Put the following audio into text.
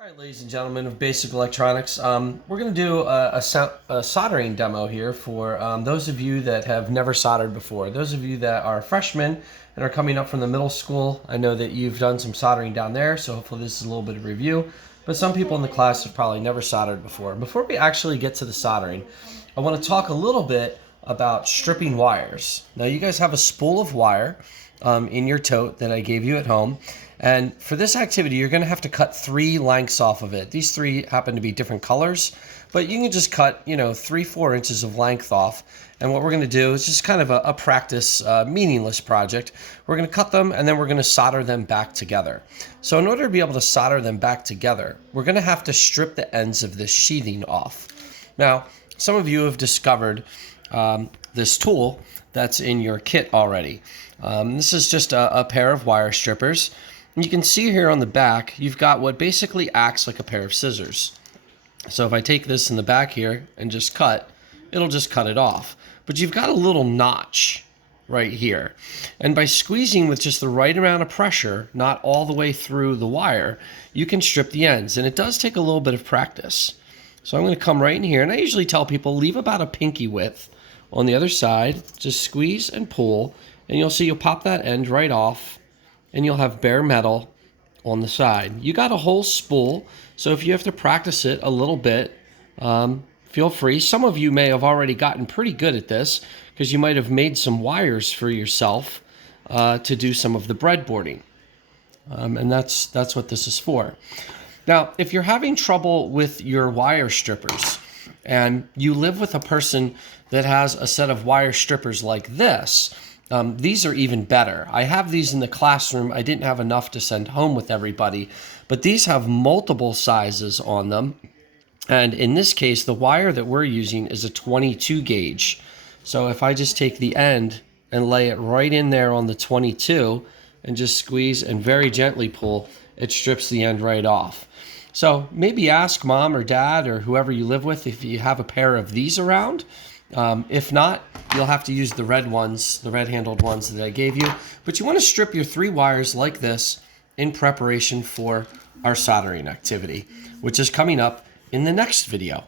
All right, ladies and gentlemen of Basic Electronics, we're going to do a soldering demo here for those of you that have never soldered before. Those of you that are freshmen and are coming up from the middle school, I know that you've done some soldering down there, so hopefully this is a little bit of review. But some people in the class have probably never soldered before. Before we actually get to the soldering, I want to talk a little bit about stripping wires. Now, you guys have a spool of wire in your tote that I gave you at home. And for this activity, you're going to have to cut 3 lengths off of it. These 3 happen to be different colors, but you can just cut, 3-4 inches of length off. And what we're going to do is just kind of a practice, meaningless project. We're going to cut them and then we're going to solder them back together. So in order to be able to solder them back together, we're going to have to strip the ends of this sheathing off. Now, some of you have discovered this tool that's in your kit already. This is just a pair of wire strippers. You can see here on the back, you've got what basically acts like a pair of scissors. So if I take this in the back here and just cut, it'll just cut it off. But you've got a little notch right here. And by squeezing with just the right amount of pressure, not all the way through the wire, you can strip the ends. And it does take a little bit of practice. So I'm going to come right in here, and I usually tell people leave about a pinky width on the other side. Just squeeze and pull, and you'll see you'll pop that end right off. And you'll have bare metal on the side. You got a whole spool, so if you have to practice it a little bit, feel free. Some of you may have already gotten pretty good at this because you might have made some wires for yourself to do some of the breadboarding. And that's what this is for. Now, if you're having trouble with your wire strippers and you live with a person that has a set of wire strippers like this, these are even better. I have these in the classroom. I didn't have enough to send home with everybody, but these have multiple sizes on them. And in this case, the wire that we're using is a 22 gauge. So if I just take the end and lay it right in there on the 22 and just squeeze and very gently pull, it strips the end right off. So maybe ask mom or dad or whoever you live with if you have a pair of these around. If not, you'll have to use the red ones, the red-handled ones that I gave you. But you want to strip your 3 wires like this in preparation for our soldering activity, which is coming up in the next video.